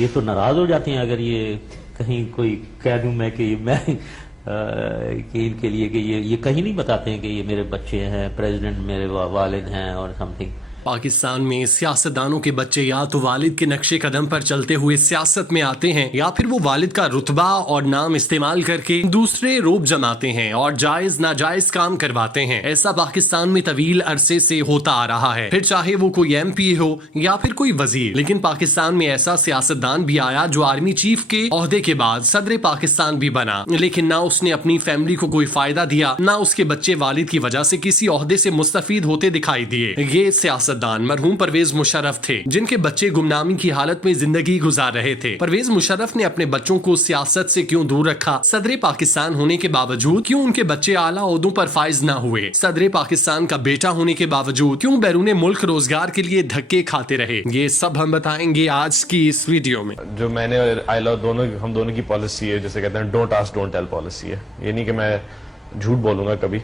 ये तो नाराज हो जाती हैं अगर ये कहीं कोई कह दूं मैं कि मैं कि इनके लिए कि ये कहीं नहीं बताते हैं कि ये मेरे बच्चे हैं, प्रेसिडेंट मेरे वालिद हैं और समथिंग। पाकिस्तान में सियासतदानों के बच्चे या तो वालिद के नक्शे कदम पर चलते हुए सियासत में आते हैं या फिर वो वालिद का रुतबा और नाम इस्तेमाल करके दूसरे रूप जमाते हैं और जायज नाजायज काम करवाते हैं। ऐसा पाकिस्तान में तवील अरसे से होता आ रहा है, फिर चाहे वो कोई MP हो या फिर कोई वजीर। लेकिन पाकिस्तान में ऐसा सियासतदान भी आया जो आर्मी चीफ के ओहदे के बाद सदर पाकिस्तान भी बना, लेकिन ना उसने अपनी फैमिली को कोई फायदा दिया, ना उसके बच्चे वालिद की वजह से किसी ओहदे से मुस्तफीद होते दिखाई दिए। ये सियासत मरहूम परवेज मुशर्रफ थे, जिनके बच्चे गुमनामी की हालत में जिंदगी गुजार रहे थे। परवेज मुशर्रफ ने अपने बच्चों को सियासत से क्यों दूर रखा? सदर पाकिस्तान होने के बावजूद क्यों उनके बच्चे आला ओहदों पर फाइज न हुए? सदर पाकिस्तान का बेटा होने के बावजूद क्यों बैरून मुल्क रोजगार के लिए धक्के खाते रहे? ये सब हम बताएंगे आज की इस वीडियो में। जो मैंने आइला हम दोनों की पॉलिसी है, जैसे कहते हैं don't ask don't tell policy है। ये नहीं कि मैं झूठ बोलूंगा कभी,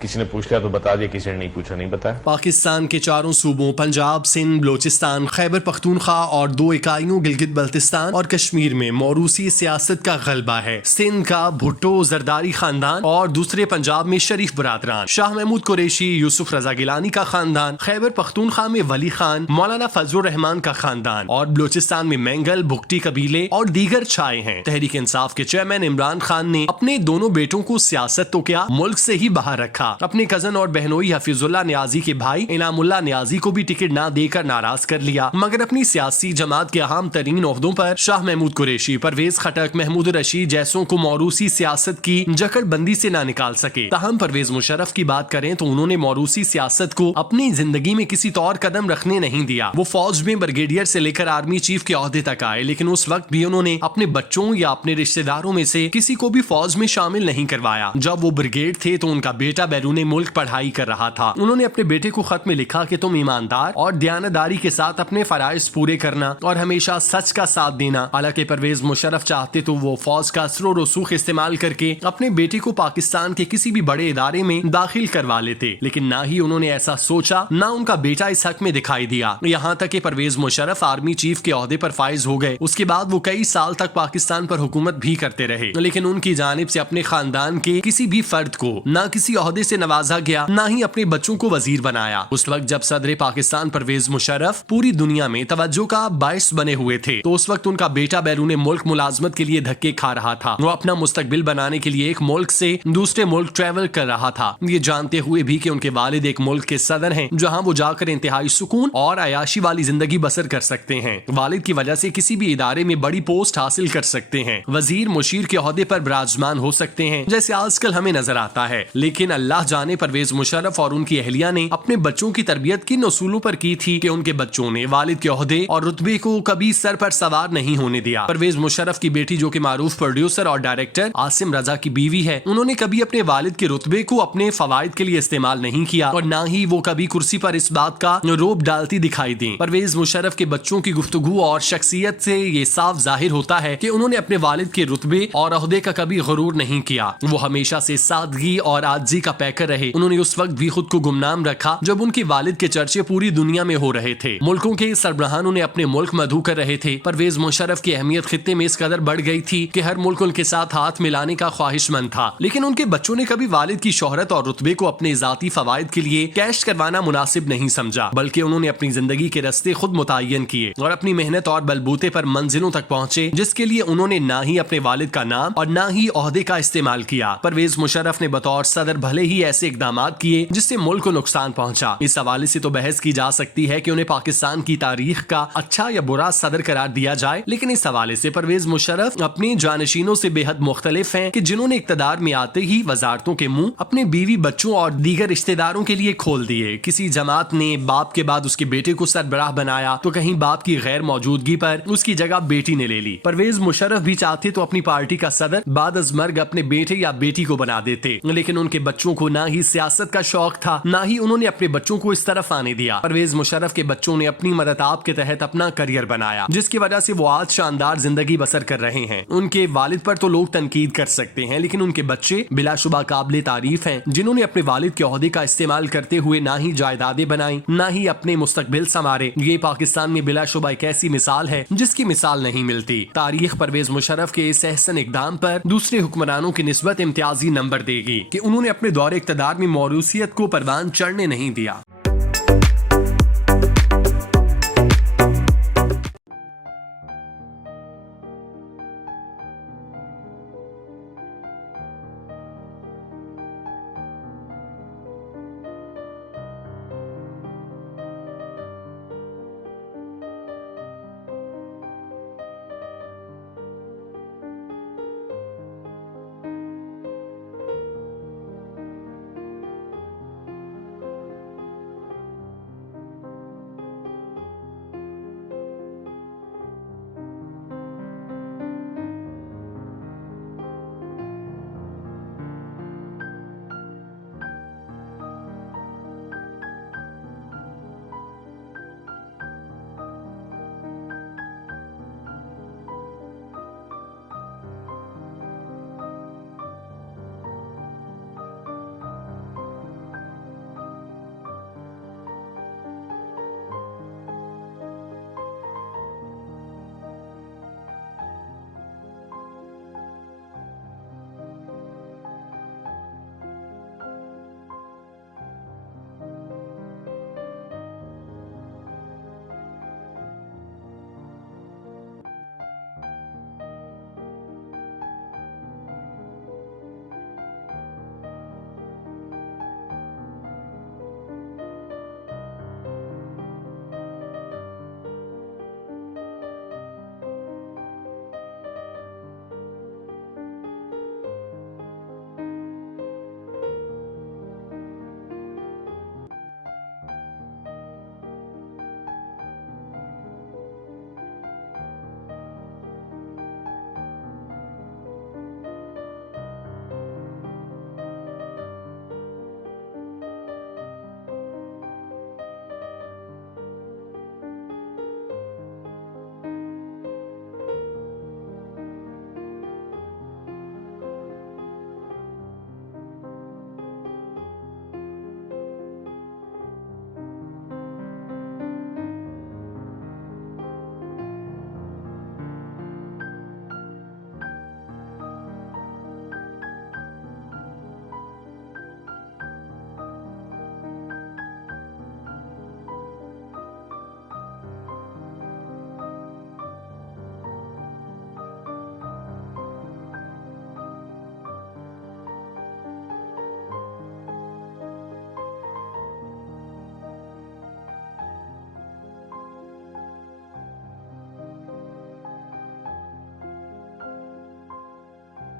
किसी ने पूछ लिया तो बता दिया, किसी ने नहीं पूछा नहीं बताया। पाकिस्तान के चारों सूबों पंजाब, सिंध, बलोचिस्तान, खैबर पख्तूनख्वा और 2 इकाइयों गिलगित बल्तिस्तान और कश्मीर में मौरूसी सियासत का गलबा है। सिंध का भुट्टो जरदारी खानदान और दूसरे पंजाब में शरीफ बरादरान, शाह महमूद कुरैशी, यूसुफ रजा गिलानी का खानदान, खैबर पख्तूनख्वा में वली खान, मौलाना फजलुर रहमान का खानदान और बलोचिस्तान में मैंगल, भुगटी कबीले और दीगर छाए हैं। तहरीक इंसाफ के चेयरमैन इमरान खान ने अपने दोनों बेटों को सियासत तो क्या मुल्क से ही बाहर रखा। अपने कजन और बहनोई हफीजुल्लाह नियाजी के भाई इनामुल्लाह नियाजी को भी टिकट ना देकर नाराज कर लिया, मगर अपनी सियासी जमात के अहम तरीन ओहदों पर शाह महमूद कुरैशी, परवेज खटक, महमूद रशीद जैसों को मौरूसी सियासत की जकड़बंदी से ना निकाल सके। ताहम परवेज मुशर्रफ की बात करें तो उन्होंने मौरूसी सियासत को अपनी जिंदगी में किसी तौर कदम रखने नहीं दिया। वो फौज में ब्रिगेडियर से लेकर आर्मी चीफ के ओहदे तक आए, लेकिन उस वक्त भी उन्होंने अपने बच्चों या अपने रिश्तेदारों में से किसी को भी फौज में शामिल नहीं करवाया। जब वो ब्रिगेड थे तो उनका बेटा बैरूने मुल्क पढ़ाई कर रहा था। उन्होंने अपने बेटे को खत में लिखा कि तुम ईमानदार और दयानतदारी के साथ अपने फराइज पूरे करना और हमेशा सच का साथ देना। हालांकि परवेज मुशर्रफ चाहते तो वो फौज का असर और रसूख इस्तेमाल करके अपने बेटे को पाकिस्तान के किसी भी बड़े इदारे में दाखिल करवा लेते, लेकिन ना ही उन्होंने ऐसा सोचा, ना उनका बेटा इस हक में दिखाई दिया। यहाँ तक कि परवेज मुशर्रफ आर्मी चीफ के ओहदे पर फाइज हो गए। उसके बाद वो कई साल तक पाकिस्तान पर हुकूमत भी करते रहे, लेकिन उनकी जानिब से अपने खानदान के किसी भी फर्द को ना किसी ओहदे से नवाजा गया, ना ही अपने बच्चों को वजीर बनाया। उस वक्त जब सदर पाकिस्तान परवेज मुशर्रफ पूरी दुनिया में तवज्जो का बायस बने हुए थे, तो उस वक्त उनका बेटा बैरून मुल्क मुलाजमत के लिए धक्के खा रहा था। वो अपना मुस्तकबिल बनाने के लिए एक मुल्क से दूसरे मुल्क ट्रेवल कर रहा था, ये जानते हुए भी कि उनके वालिद एक मुल्क के सदर हैं, जहां वो जाकर इंतहाई सुकून और अयाशी वाली जिंदगी बसर कर सकते हैं। वालिद की वजह से किसी भी इदारे में बड़ी पोस्ट हासिल कर सकते हैं, वजीर मुशीर के ओहदे पर विराजमान हो सकते हैं, जैसे आजकल हमें नजर आता है। लेकिन अल्लाह जाने परवेज मुशर्रफ और उनकी अहलिया ने अपने बच्चों की तरबियत किन उसूलों पर की थी कि उनके बच्चों ने वालिद के ओहदे और रुतबे को कभी सर पर सवार नहीं होने दिया। परवेज मुशर्रफ की बेटी जो कि मारूफ प्रोड्यूसर और डायरेक्टर आसिम रजा की बीवी है, उन्होंने कभी अपने वालिद के रुतबे को अपने फवायद के लिए इस्तेमाल नहीं किया और ना ही वो कभी कुर्सी पर इस बात का रोब डालती दिखाई दी। परवेज मुशर्रफ के बच्चों की गुफ्तगू और शख्सियत से ये साफ जाहिर होता है कि उन्होंने अपने वालिद के रुतबे और ओहदे का कभी गुरूर नहीं किया। वो हमेशा से सादगी और आजी का पैकर रहे। उन्होंने उस वक्त भी खुद को गुमनाम रखा जब उनके वालिद के चर्चे पूरी दुनिया में हो रहे थे। मुल्कों के सरबराहान ने अपने मुल्क मधु कर रहे थे। परवेज मुशर्रफ की अहमियत खित्ते में इस कदर बढ़ गई थी कि हर मुल्क उनके साथ हाथ मिलाने का ख्वाहिशमंद था, लेकिन उनके बच्चों ने कभी वालिद की शोहरत और रुतबे को अपने जाती फवायद के लिए कैश करवाना मुनासिब नहीं समझा, बल्कि उन्होंने अपनी जिंदगी के रास्ते खुद मुतय्यन किए और अपनी मेहनत और बलबूते पर मंजिलों तक पहुंचे, जिसके लिए उन्होंने ना ही अपने वालिद का नाम और ना ही ओहदे का इस्तेमाल किया। परवेज मुशर्रफ ने बतौर सदर भले ही ऐसे इकदाम किए जिससे मुल्क को नुकसान पहुंचा। इस हवाले से तो बहस की जा सकती है कि उन्हें पाकिस्तान की तारीख का अच्छा या बुरा सदर करार दिया जाए, लेकिन इस हवाले से परवेज मुशर्रफ अपने जानशीनों से बेहद मुख्तलिफ हैं कि जिन्होंने इक्तदार में आते ही वजारतों के मुंह अपने बीवी, बच्चों और दीगर रिश्तेदारों के लिए खोल दिए। किसी जमात ने बाप के बाद उसके बेटे को सरबराह बनाया तो कहीं बाप की गैर मौजूदगी पर उसकी जगह बेटी ने ले ली। परवेज मुशर्रफ भी चाहते तो अपनी पार्टी का सदर बाद अज मर्ग अपने बेटे या बेटी को बना देते, लेकिन उनके बच्चों को ना ही सियासत का शौक था, ना ही उन्होंने अपने बच्चों को इस तरफ आने दिया। परवेज मुशर्रफ के बच्चों ने अपनी मदताब के तहत अपना करियर बनाया, जिसकी वजह से वो आज शानदार जिंदगी बसर कर रहे हैं। उनके वालिद पर तो लोग तनकीद कर सकते हैं, लेकिन उनके बच्चे बिलाशुबा काबिल तारीफ हैं, जिन्होंने अपने वालिद के ओहदे का इस्तेमाल करते हुए ना ही जायदादें बनाई, ना ही अपने मुस्तकबिल संवारे। ये पाकिस्तान में बिलाशुबा एक ऐसी मिसाल है जिसकी मिसाल नहीं मिलती। तारीख परवेज मुशर्रफ के इस एहसन इकदाम पर दूसरे हुक्मरानों की निस्बत इम्तियाजी नंबर देगी कि उन्होंने अपने दौरे इक़्तिदार में मौरूसियत को परवान चढ़ने नहीं दिया।